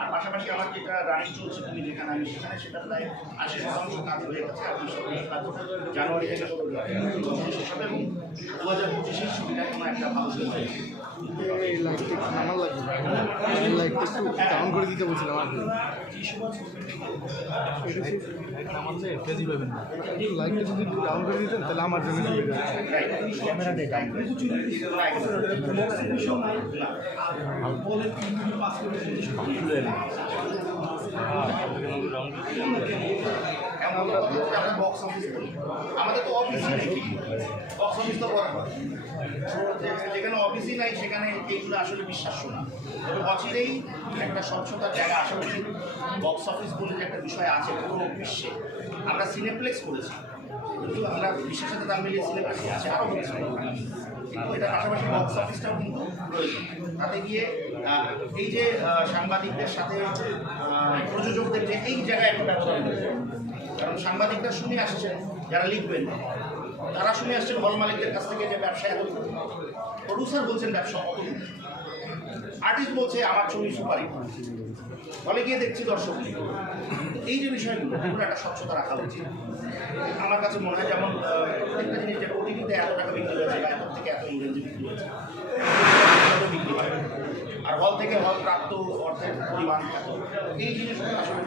আর পাশাপাশি আমার যেটা রানিং চলছে তুমি যেখানে আমি সেখানে সেটা প্রায় ৮০% কাজ হয়ে গেছে। আর কাজ জানুয়ারি থেকে শুরু শেষ হবে এবং ২০২৫-এর ছবিটা কোনো একটা ভালো সময় এই লাইটটা নামার লাগবে, এই লাইটটা একটু ডাউন করে দিতে বলছিলাম আর কি। লাইটটা যদি একটু ডাউন করে দিতেন তাহলে আমার জন্য সুবিধা। ক্যামেরাটা বক্স অফিস করি, আমাদের তো অফিসই নেই, বক্স অফিস তো বড় যেখানে অফিসই নাই সেখানে এইগুলো আসলে বিশ্বাস্য না। তবে অচিরেই একটা স্বচ্ছতার জায়গা আশা করি। বক্স অফিস বলে যে একটা বিষয় আছে পুরো বিশ্বে, আমরা সিনেপ্লেক্স করেছি কিন্তু আমরা বিশ্বের সাথে তাল মিলিয়ে সিনেপ্লেক্স আছে আরও কিছু, কিন্তু এটার পাশাপাশি বক্স অফিসটাও কিন্তু প্রয়োজন। তাতে গিয়ে এই যে সাংবাদিকদের সাথে প্রযোজকদের যে এই জায়গায় একটা ব্যবধান রয়েছে, কারণ সাংবাদিকরা শুনে আসছেন যারা লিখবেন তারা শুনে আসছেন হল মালিকদের কাছ থেকে যে ব্যবসা এত, প্রডিউসার বলছেন ব্যবসা অত, আর্টিস্ট বলছে আমার ছবি সুপারি, ফলে গিয়ে দেখছি দর্শক নেই। এই যে বিষয়গুলো এগুলো একটা স্বচ্ছতা রাখা উচিত আমার কাছে মনে হয়। যেমন প্রত্যেকটা জিনিস যে ওটিভিতে এত টাকা বিক্রি হয়েছে বা এত থেকে এত ইংরেজি বিক্রি হয়েছে বিক্রি হয়, আর হল থেকে হল প্রাপ্ত অর্থের পরিমাণ এত, এই জিনিসগুলো আসলে